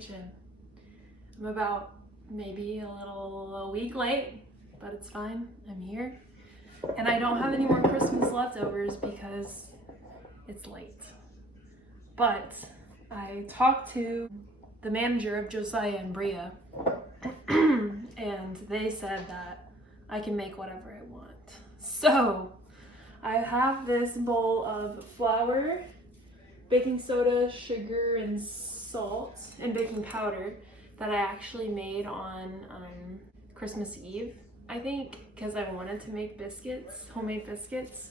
kitchen. I'm about maybe a week late, but it's fine. I'm here. And I don't have any more Christmas leftovers because it's late. But I talked to the manager of Josiah and Bria, and they said that I can make whatever I want. So I have this bowl of flour, baking soda, sugar, and salt, and baking powder that I actually made on Christmas Eve, I think, because I wanted to make biscuits, homemade biscuits,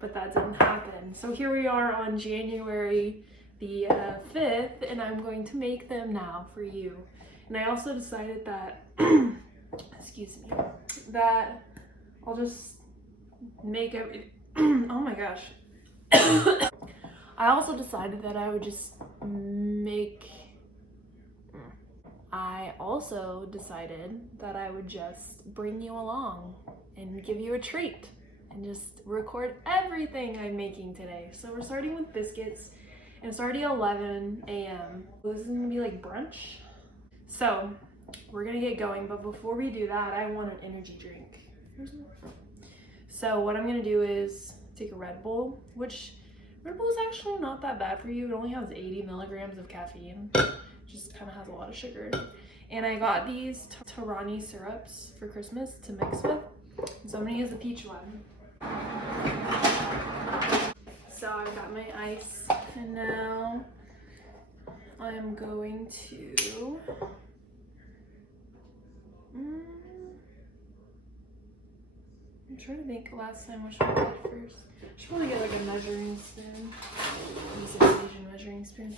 but that didn't happen. So here we are on January the 5th, and I'm going to make them now for you. And I also decided that, excuse me, that I'll just make everything. Oh my gosh. I also decided that I would just bring you along and give you a treat and just record everything I'm making today. So we're starting with biscuits, and it's already 11 a.m. This is gonna be like brunch. So we're gonna get going, but before we do that, I want an energy drink. So what I'm gonna do is take a Red Bull, which Red Bull is actually not that bad for you. It only has 80 milligrams of caffeine. Just kind of has a lot of sugar. And I got these Tarani syrups for Christmas to mix with. So I'm gonna use the peach one. So I've got my ice, and now I'm going to I'm trying to think last time which one I did first. I should probably get like a measuring spoon. Use an Asian measuring spoon.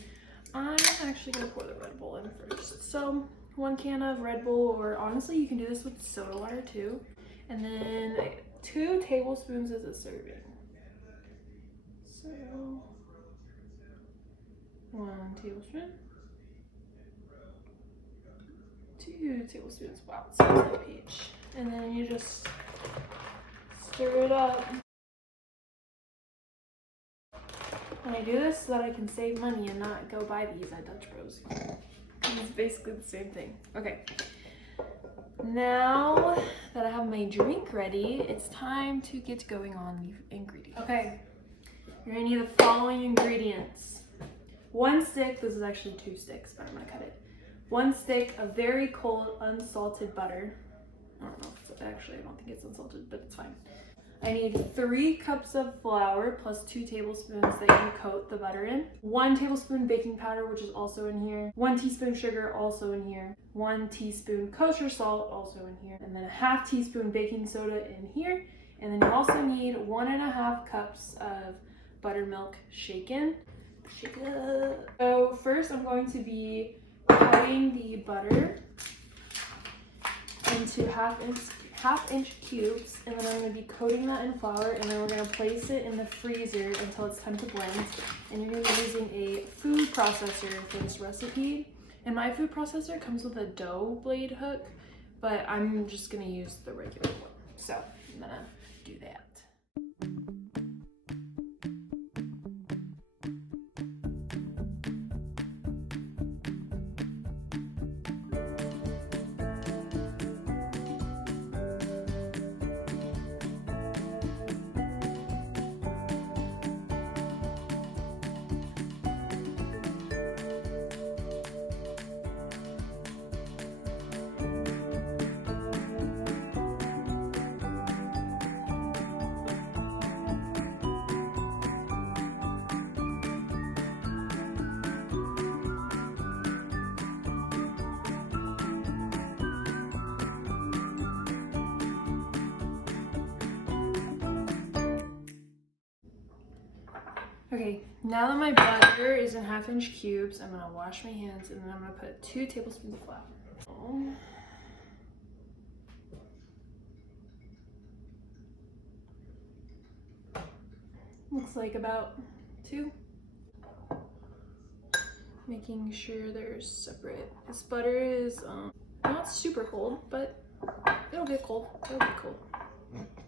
I'm actually gonna pour the Red Bull in first. So 1 can of Red Bull, or honestly you can do this with soda water too. And then 2 tablespoons is a serving. So 1 tablespoon. 2 tablespoons. Wow, it smells like peach. And then you just stir it up. And I do this so that I can save money and not go buy these at Dutch Bros. It's basically the same thing. Okay. Now that I have my drink ready, it's time to get going on the ingredients. Okay. You're gonna need the following ingredients. 1 stick, this is actually 2 sticks, but I'm gonna cut it. 1 stick of very cold unsalted butter. I don't know if it's, actually I don't think it's unsalted, but it's fine. I need 3 cups of flour plus 2 tablespoons that you coat the butter in. 1 tablespoon baking powder, which is also in here. 1 teaspoon sugar, also in here. 1 teaspoon kosher salt, also in here. And then a 1/2 teaspoon baking soda in here. And then you also need 1.5 cups of buttermilk shaken. Shake it up. So first I'm going to be cutting the butter into half-inch cubes, and then I'm going to be coating that in flour, and then we're going to place it in the freezer until it's time to blend. And you're going to be using a food processor for this recipe. And my food processor comes with a dough blade hook, but I'm just going to use the regular one. So I'm going to do that. Okay, now that my butter is in 1/2-inch cubes, I'm gonna wash my hands, and then I'm gonna put 2 tablespoons of flour. Looks like about 2. Making sure they're separate. This butter is not super cold, but it'll get cold. It'll get cold.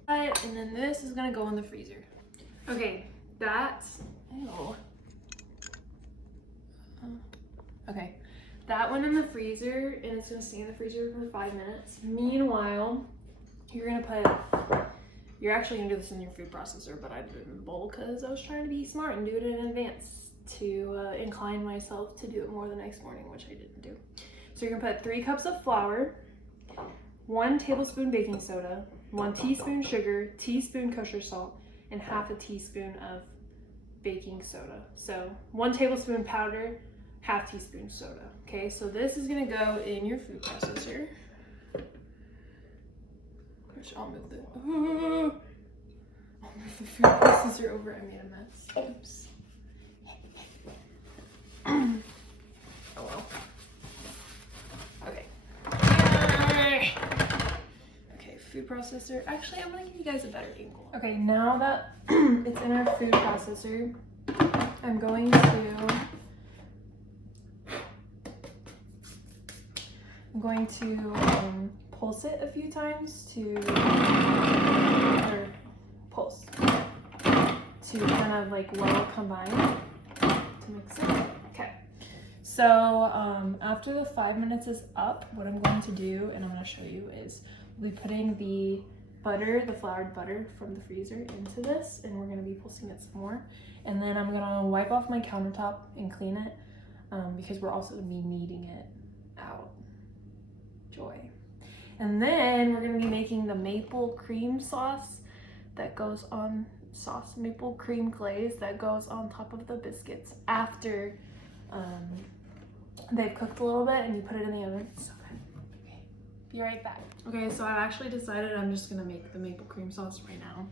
And then this is gonna go in the freezer. Okay, that's that one in the freezer, and it's gonna stay in the freezer for 5 minutes. Meanwhile, you're actually gonna do this in your food processor, but I did it in the bowl because I was trying to be smart and do it in advance to incline myself to do it more the next morning, which I didn't do. So you're gonna put 3 cups of flour, 1 tablespoon baking soda, 1 teaspoon sugar, teaspoon kosher salt, and half a teaspoon of baking soda. So 1 tablespoon powder, half teaspoon soda. Okay, so this is gonna go in your food processor. Which I'll move the food processor over. I made a mess. Oops. Oh well. Okay. Okay, food processor. Actually, I'm gonna give you guys a better angle. Okay, now that it's in our food processor, I'm going to pulse it a few times pulse to kind of like well combine to mix it. Okay, so after the 5 minutes is up, what I'm going to do, and I'm going to show you, is we'll be putting the butter, the floured butter from the freezer into this, and we're going to be pulsing it some more. And then I'm going to wipe off my countertop and clean it because we're also going to be kneading it out. Joy. And then we're going to be making the maple cream sauce that goes on maple cream glaze that goes on top of the biscuits after they've cooked a little bit, and you put it in the oven. It's so good. Okay, be right back. Okay, so I've actually decided I'm just gonna make the maple cream sauce right now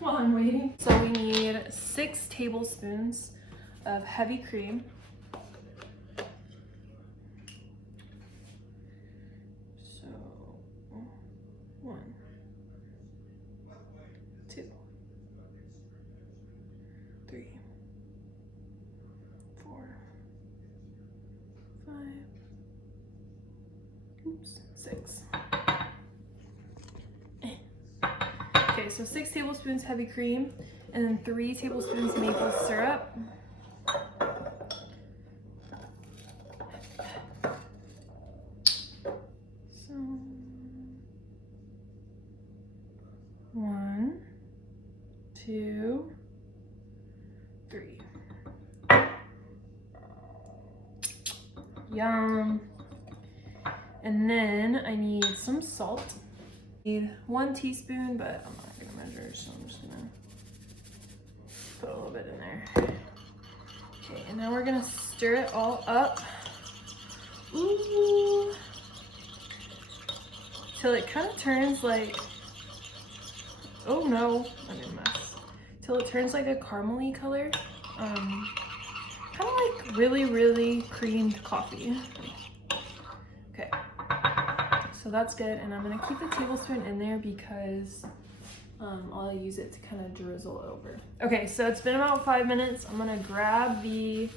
while I'm waiting. So we need 6 tablespoons of heavy cream. So 1, 2, 3, 4, 5, oops, 6. Okay, so 6 tablespoons heavy cream, and then 3 tablespoons maple syrup. So 1, 2, 3. Yum. And then I need some salt. I need 1 teaspoon, but I'm not gonna measure, so I'm just gonna put a little bit in there. Okay, and now we're gonna stir it all up. Ooh. Till it kind of turns like, oh no, I made a mess. Till it turns like a caramely color. Kind of like really, really creamed coffee. Okay, so that's good, and I'm gonna keep the tablespoon in there because I'll use it to kind of drizzle over. Okay, so it's been about 5 minutes. I'm gonna grab the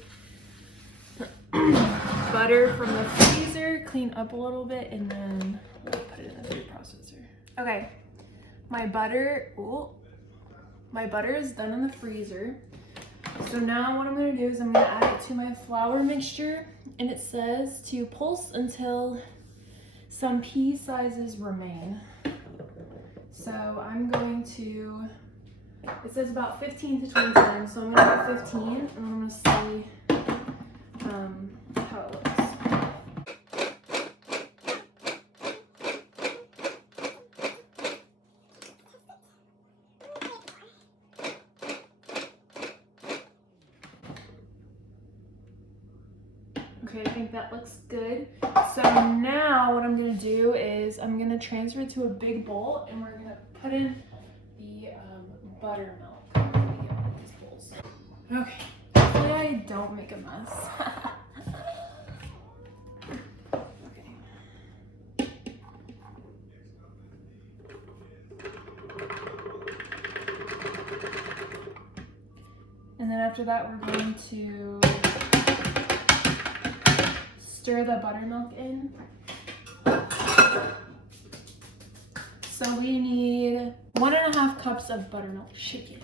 butter from the freezer, clean up a little bit, and then we'll put it in the food processor. Okay, my butter is done in the freezer. So now what I'm gonna do is I'm gonna add it to my flour mixture, and it says to pulse until some pea sizes remain. So I'm going to, it says about 15 to 20 times, so I'm gonna do 15, and I'm gonna see how it looks. Okay, I think that looks good. So now what I'm gonna do is I'm gonna transfer it to a big bowl, and we're gonna put in the buttermilk. Let me get one of these bowls. Okay, hopefully I don't make a mess. Okay. And then after that, we're going to stir the buttermilk in. So we need 1.5 cups of buttermilk. Shake it.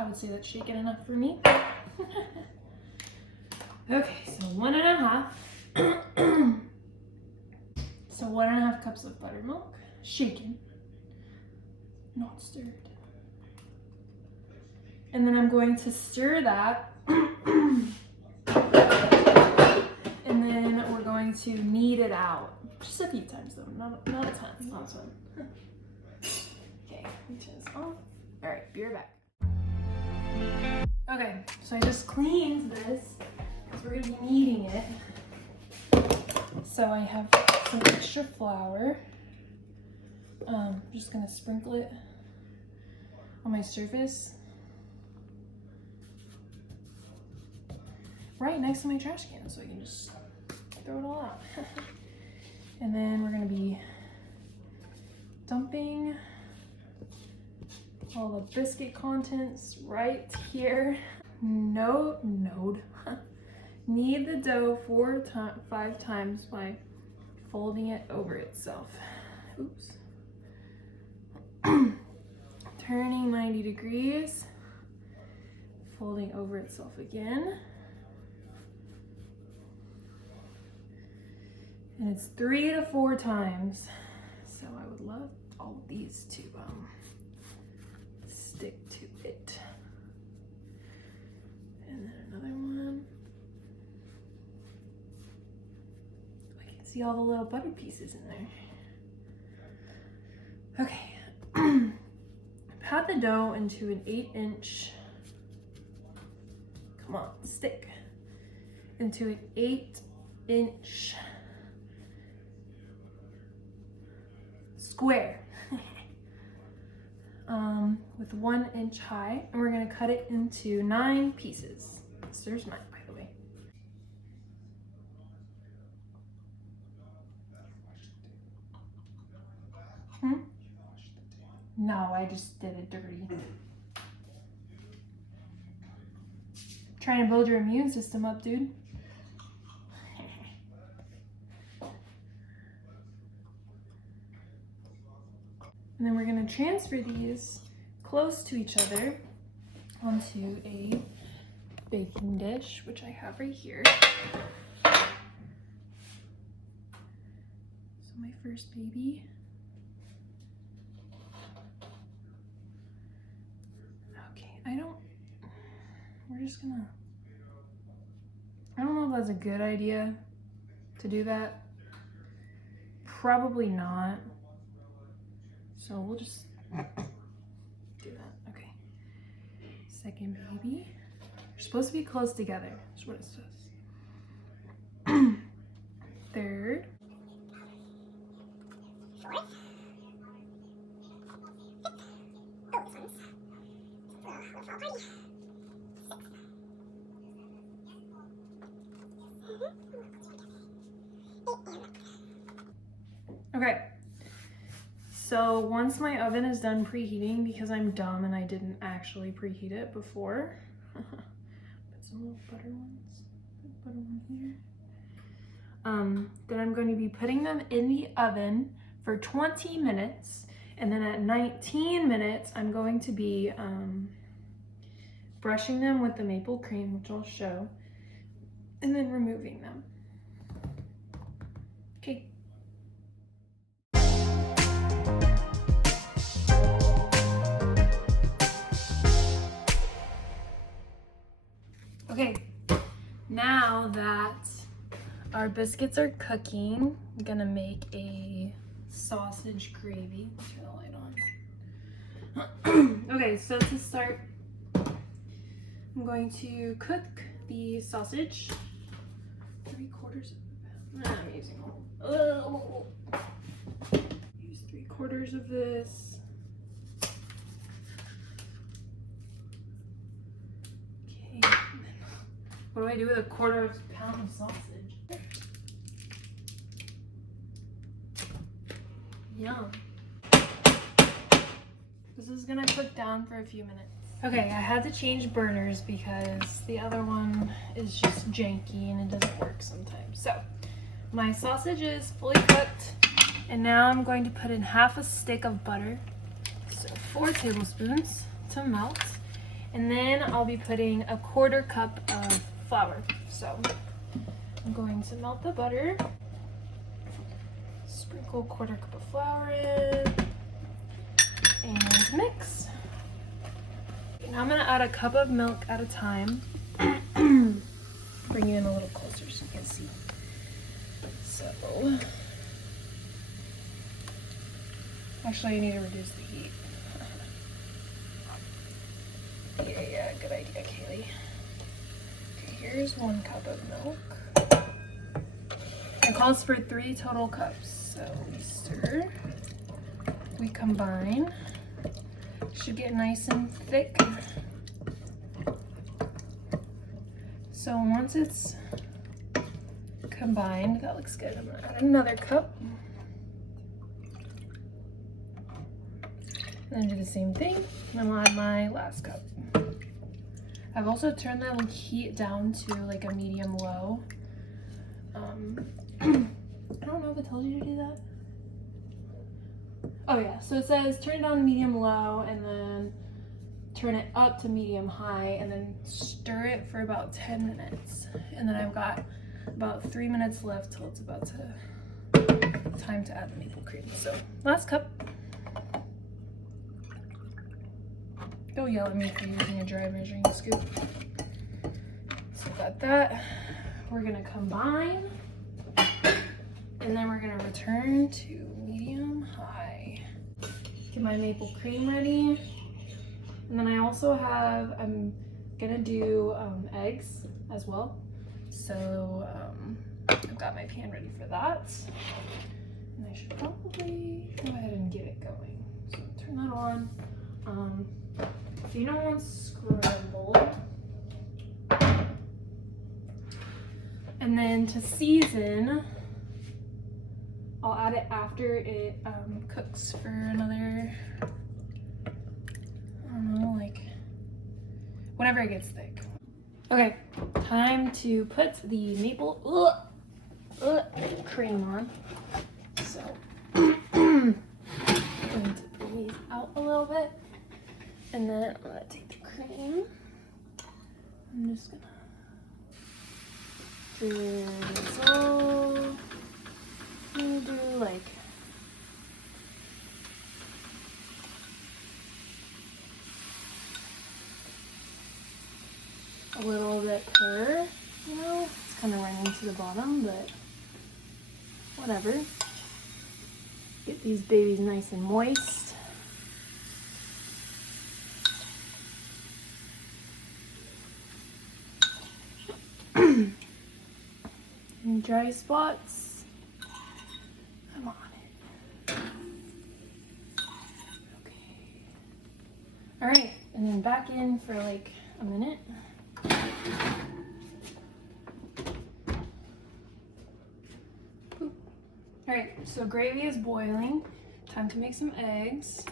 I would say that's shaken enough for me. Okay, so 1.5. So 1.5 cups of buttermilk, shaken, not stirred. And then I'm going to stir that. And then we're going to knead it out. Just a few times though, not a ton, not a ton. Okay, let me turn this off. All right, be right back. Okay, so I just cleaned this because we're gonna be kneading it. So I have some extra flour. I'm just gonna sprinkle it on my surface. Right next to my trash can, so I can just throw it all out. And then we're gonna be dumping all the biscuit contents right here. Knead the dough 5 times by folding it over itself. Oops. Turning 90 degrees, folding over itself again. And it's 3 to 4 times. So I would love all of these to stick to it. And then another one. I can see all the little butter pieces in there. Okay. Pat the dough into an 8-inch, come on, stick, into an 8-inch square with 1 inch high, and we're gonna cut it into 9 pieces. There's mine, by the way. No, I just did it dirty. Trying to build your immune system up, dude. And then we're gonna transfer these close to each other onto a baking dish, which I have right here. So my first baby. Okay, I don't know if that's a good idea to do that. Probably not. So we'll just do that. Okay. Second baby. You're supposed to be close together. That's what it says. Third. Okay. So once my oven is done preheating, because I'm dumb and I didn't actually preheat it before, put some little butter ones, butter one here. Then I'm going to be putting them in the oven for 20 minutes, and then at 19 minutes, I'm going to be brushing them with the maple cream, which I'll show, and then removing them. Okay. Okay, now that our biscuits are cooking, I'm gonna make a sausage gravy. Turn the light on. Okay, so to start, I'm going to cook the sausage. 3/4 of a pound. I'm using use 3/4 of this. What do I do with 1/4 pound of sausage? Yum. This is gonna cook down for a few minutes. Okay, I had to change burners because the other one is just janky and it doesn't work sometimes. So, my sausage is fully cooked, and now I'm going to put in 1/2 stick of butter, so 4 tablespoons to melt. And then I'll be putting a 1/4 cup of flour. So I'm going to melt the butter, sprinkle 1/4 cup of flour in, and mix. Now I'm gonna add a cup of milk at a time. Bring you in a little closer so you can see. So, actually I need to reduce the heat. Yeah, good idea, Kaylee. Okay, here's 1 cup of milk. It calls for 3 total cups. So we stir, we combine. Should get nice and thick. So once it's combined, that looks good. I'm gonna add another cup. Then do the same thing. And I'll add my last cup. I've also turned the heat down to like a medium low. I don't know if it tells you to do that. Oh yeah, so it says turn down medium low and then turn it up to medium high and then stir it for about 10 minutes. And then I've got about 3 minutes left till it's about time to add the maple cream. So last cup. Don't yell at me for using a dry measuring scoop. So got that. We're gonna combine and then we're gonna return to medium high. Get my maple cream ready. And then I also have, I'm gonna do eggs as well. So I've got my pan ready for that. And I should probably go ahead and get it going. So turn that on. So you don't want scrambled. And then to season, I'll add it after it cooks for another, I don't know, like whenever it gets thick. Okay, time to put the maple cream on. So I'm going to bring these out a little bit. And then I'm gonna take the cream. I'm just gonna drizzle. I'm gonna do like a little bit per, you know, it's kind of running to the bottom, but whatever. Get these babies nice and moist. Any dry spots, I'm on it. Okay. All right, and then back in for like a minute. Boop. All right, so gravy is boiling. Time to make some eggs.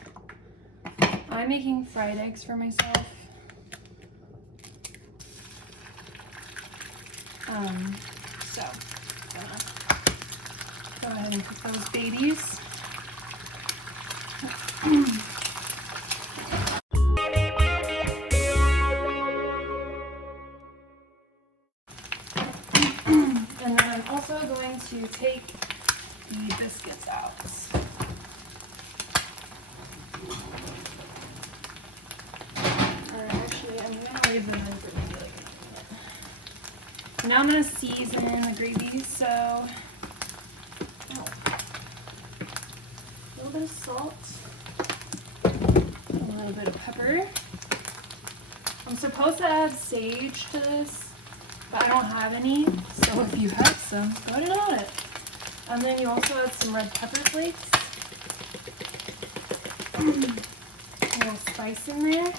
I'm making fried eggs for myself. So go ahead and put those babies. And then I'm also going to take the biscuits out. Or actually, I'm gonna leave them in for maybe like a minute. Now I'm gonna season the gravy, so a little bit of salt, a little bit of pepper. I'm supposed to add sage to this, but I don't have any, so if you have some, go ahead and add it. And then you also add some red pepper flakes. A little spice in there.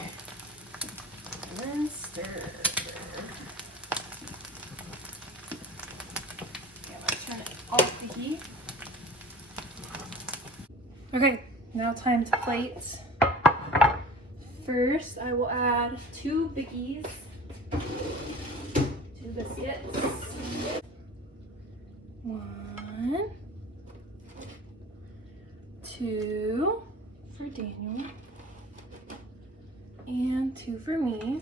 And then stir. Okay, I'm gonna turn it off the heat. Okay, now time to plate. First, I will add 2 biggies, 2 biscuits. 1, 2 for Daniel, And 2 for me.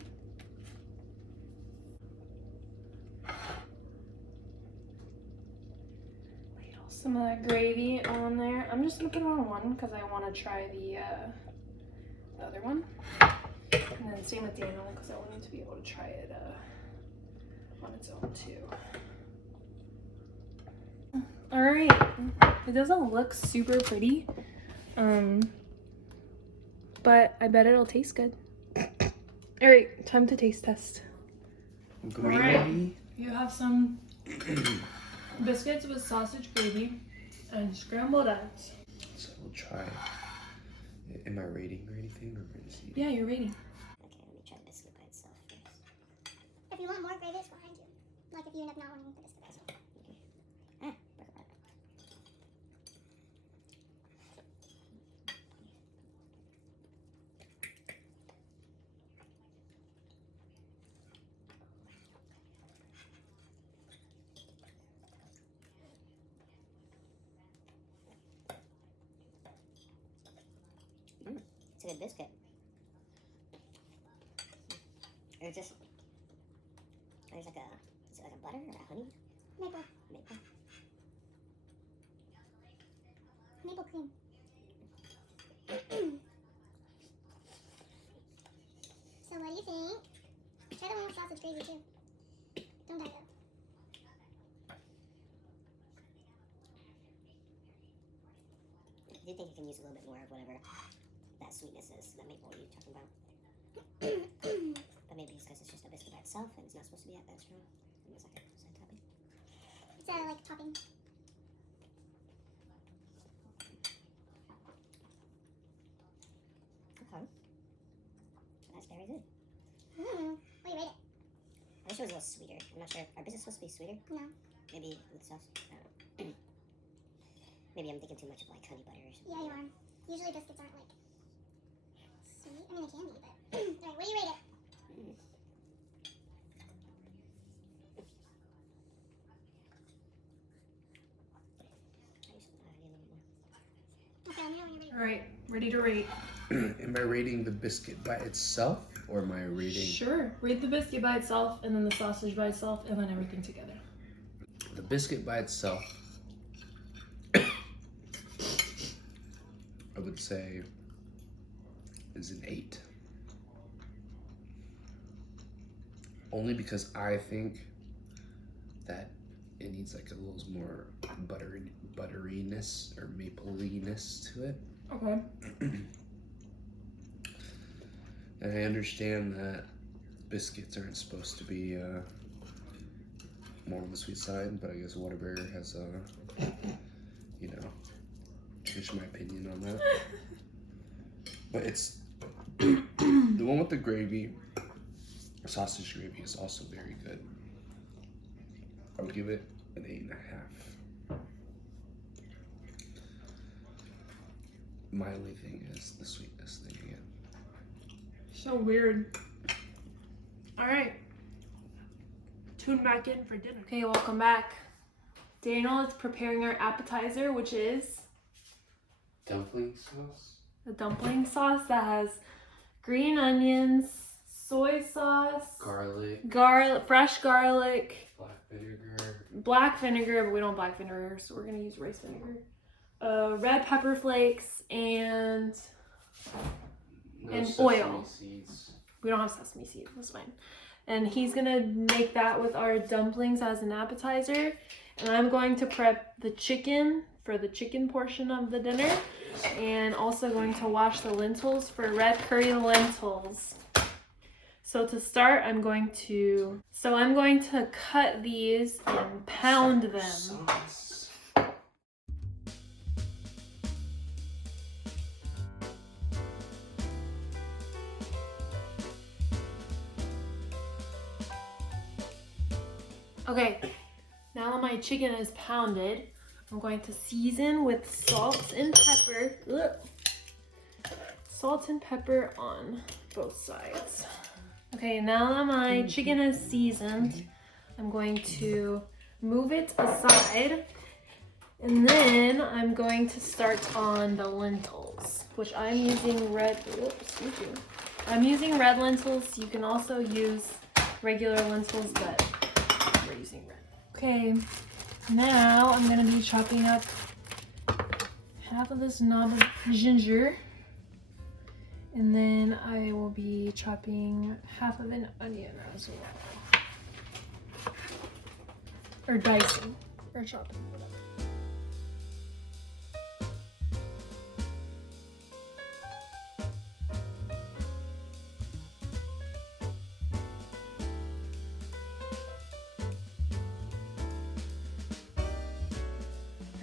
Some of that gravy on there. I'm just gonna put it on one because I want to try the other one. And then same with Daniel because I want him to be able to try it on its own too. All right, it doesn't look super pretty, but I bet it'll taste good. All right, time to taste test. Gravy. All right, you have some biscuits with sausage gravy and scrambled eggs. So we'll try. Am I rating or anything? Or is he... Yeah, you're rating. Okay, let me try the biscuit by itself first. If you want more gravy, it's behind you. Like if you end up not wanting the biscuit by itself. Okay. Perfect. It's a good biscuit. There's just, there's like a, is it like a butter or a honey? Maple. Maple. Maple cream. So what do you think? Try the one with sausage gravy too. Don't die though. I do think you can use a little bit more of whatever that sweetness is, that maple you're talking about. But maybe it's because it's just a biscuit by itself and it's not supposed to be that strong. Maybe it's like a side topping. It's like topping. Okay. That's very good. What do you rate it? I wish it was a little sweeter. I'm not sure. Are biscuits supposed to be sweeter? No. Maybe with sauce? I don't know. Maybe I'm thinking too much of like honey butter or something. Yeah, you are. Usually biscuits aren't like sweet. I mean, they can be, but. Alright, what do you rate it? Okay, let me know when you're ready. All right, ready to rate. Am I rating the biscuit by itself or am I rating? Sure, rate the biscuit by itself and then the sausage by itself and then everything together. The biscuit by itself, I would say, is an 8. Only because I think that it needs like a little more butteriness or mapliness to it. Okay. And I understand that biscuits aren't supposed to be more on the sweet side, but I guess Whataburger has changed my opinion on that. But it's the one with the gravy, sausage gravy, is also very good. I would give it an 8.5. My only thing is the sweetness thing again. So weird. All right. Tune back in for dinner. Okay, welcome back. Daniel is preparing our appetizer, which is Dumpling sauce? the dumpling sauce that has green onions, soy sauce, Garlic, fresh garlic, black vinegar, black vinegar, but we don't have black vinegar, so we're gonna use rice vinegar. Red pepper flakes and oil. Seeds. We don't have sesame seeds, that's fine. And he's gonna make that with our dumplings as an appetizer. And I'm going to prep the chicken for the chicken portion of the dinner. And also going to wash the lentils for red curry lentils. So to start, I'm going to cut these and pound them. Sauce. Okay, now that my chicken is pounded, I'm going to season with salt and pepper. Salt and pepper on both sides. Okay, now that my chicken is seasoned, I'm going to move it aside. And then I'm going to start on the lentils, which I'm using red, I'm using red lentils. You can also use regular lentils, but we're using red. Okay, now I'm gonna be chopping up half of this knob of ginger. And then I will be chopping half of an onion as well. Or dicing, or chopping.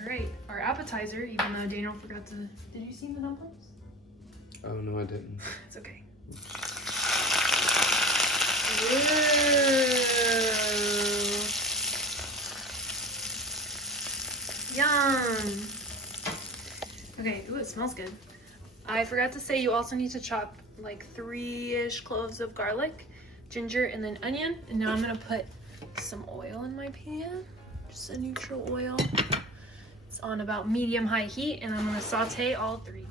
Alright, our appetizer, even though Daniel forgot to... Did you see the dumplings? Oh, no, I didn't. It's okay. Ooh. Yum. Okay, ooh, it smells good. I forgot to say you also need to chop like 3-ish cloves of garlic, ginger, and then onion. And now I'm gonna put some oil in my pan. Just a neutral oil. It's on about medium-high heat, and I'm gonna saute all 3.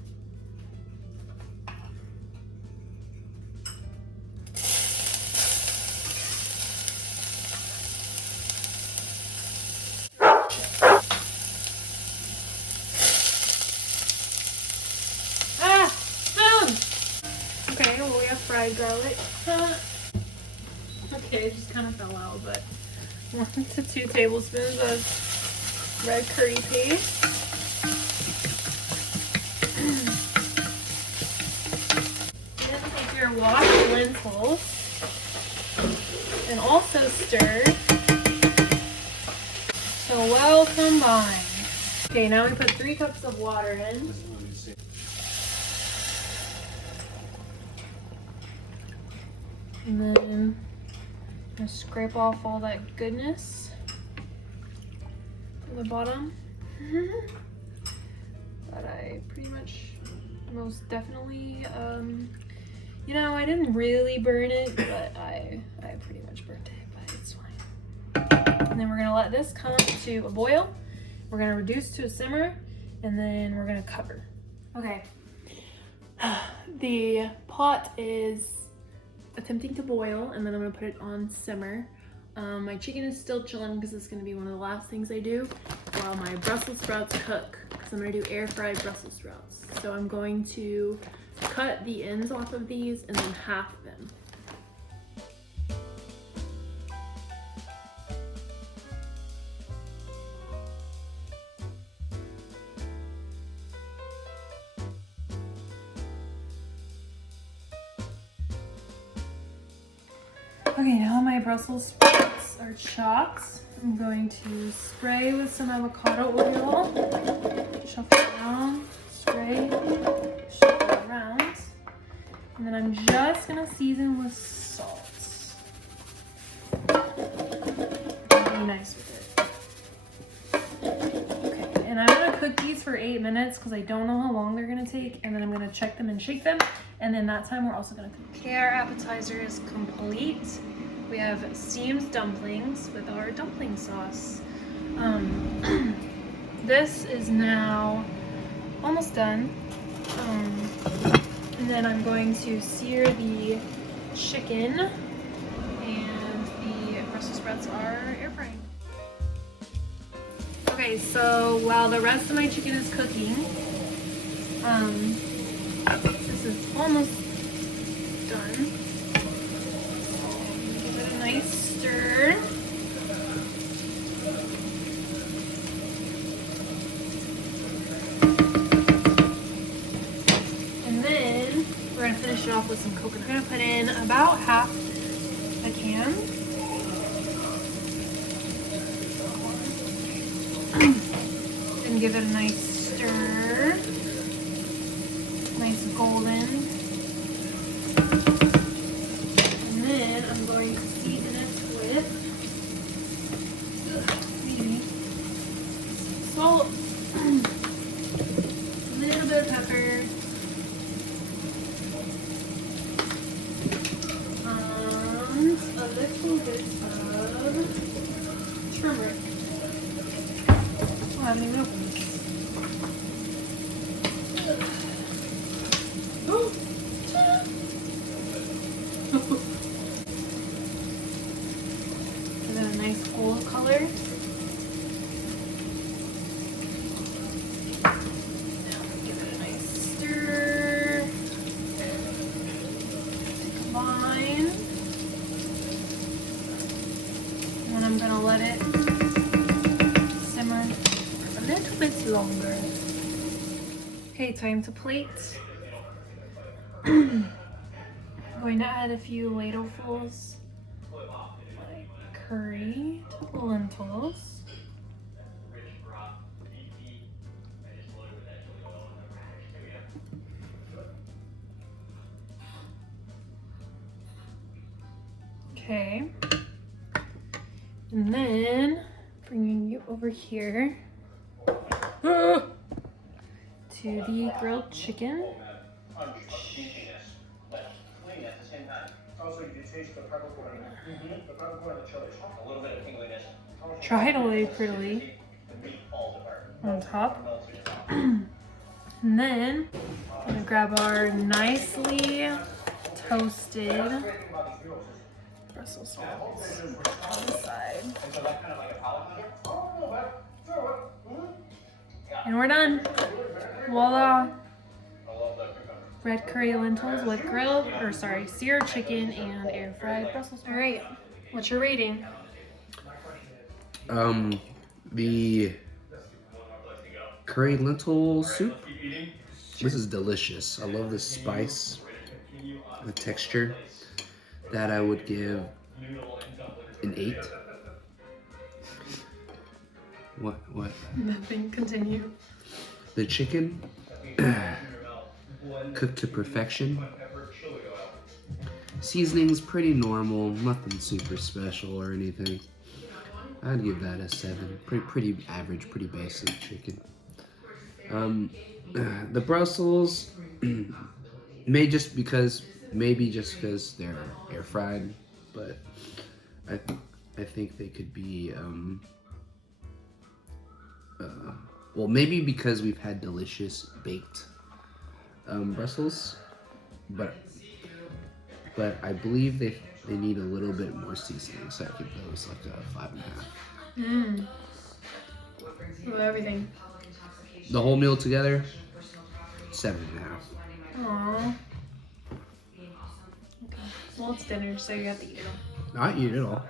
Okay, well we have fried garlic. Okay, it just kind of fell out, but 1 to 2 tablespoons of red curry paste. Then take your washed lentils and also stir so well combined. Okay, now we put 3 cups of water in. And then I scrape off all that goodness from the bottom. But I pretty much most definitely, you know, I didn't really burn it, but I pretty much burnt it, but it's fine. And then we're gonna let this come to a boil. We're gonna reduce to a simmer, and then we're gonna cover. Okay. The pot is attempting to boil, and then I'm gonna put it on simmer. My chicken is still chilling because it's gonna be one of the last things I do while my Brussels sprouts cook, because I'm gonna do air fried Brussels sprouts. So I'm going to cut the ends off of these and then half them. Okay, now my Brussels sprouts are chopped. I'm going to spray with some avocado oil, shuffle it around, spray, shuffle it around, and then I'm just gonna season with salt. Be nice with it. Okay, and I'm gonna cook these for 8 minutes because I don't know how long they're gonna take, and then I'm gonna check them and shake them. And then that time we're also gonna cook. Okay, our appetizer is complete. We have steamed dumplings with our dumpling sauce. This is now almost done. And then I'm going to sear the chicken, and the Brussels sprouts are air frying. Okay, so while the rest of my chicken is cooking, this is almost done. So give it a nice stir. And then we're gonna finish it off with some coconut. We're gonna put in about half a can. And give it a nice stir. Nice golden. And then I'm going to season it with maybe salt, a little bit of pepper, and a little bit of turmeric. I haven't even opened this. I'll burn. Okay, time to plate. I'm going to add a few ladlefuls like curried lentils. Okay. And then bringing you over here to the grilled chicken. Try to lay prettily on top. And then I'm gonna grab our nicely toasted Brussels sprouts on the side. And we're done. Voila. Red curry lentils with seared chicken and air fried Brussels sprouts. All right, what's your rating? The curry lentil soup. This is delicious. I love the spice, the texture. That I would give an 8. What? Nothing. Continue. The chicken cooked to perfection. Seasoning's pretty normal, nothing super special or anything. I'd give that a 7. Pretty average, pretty basic chicken. The Brussels, maybe just because they're air fried, but I think they could be well, maybe because we've had delicious baked Brussels, but I believe they need a little bit more seasoning, so I give those like a 5.5. What about everything? The whole meal together, 7.5. Aww. Okay. Well, it's dinner, so you have to eat it all. I eat it all.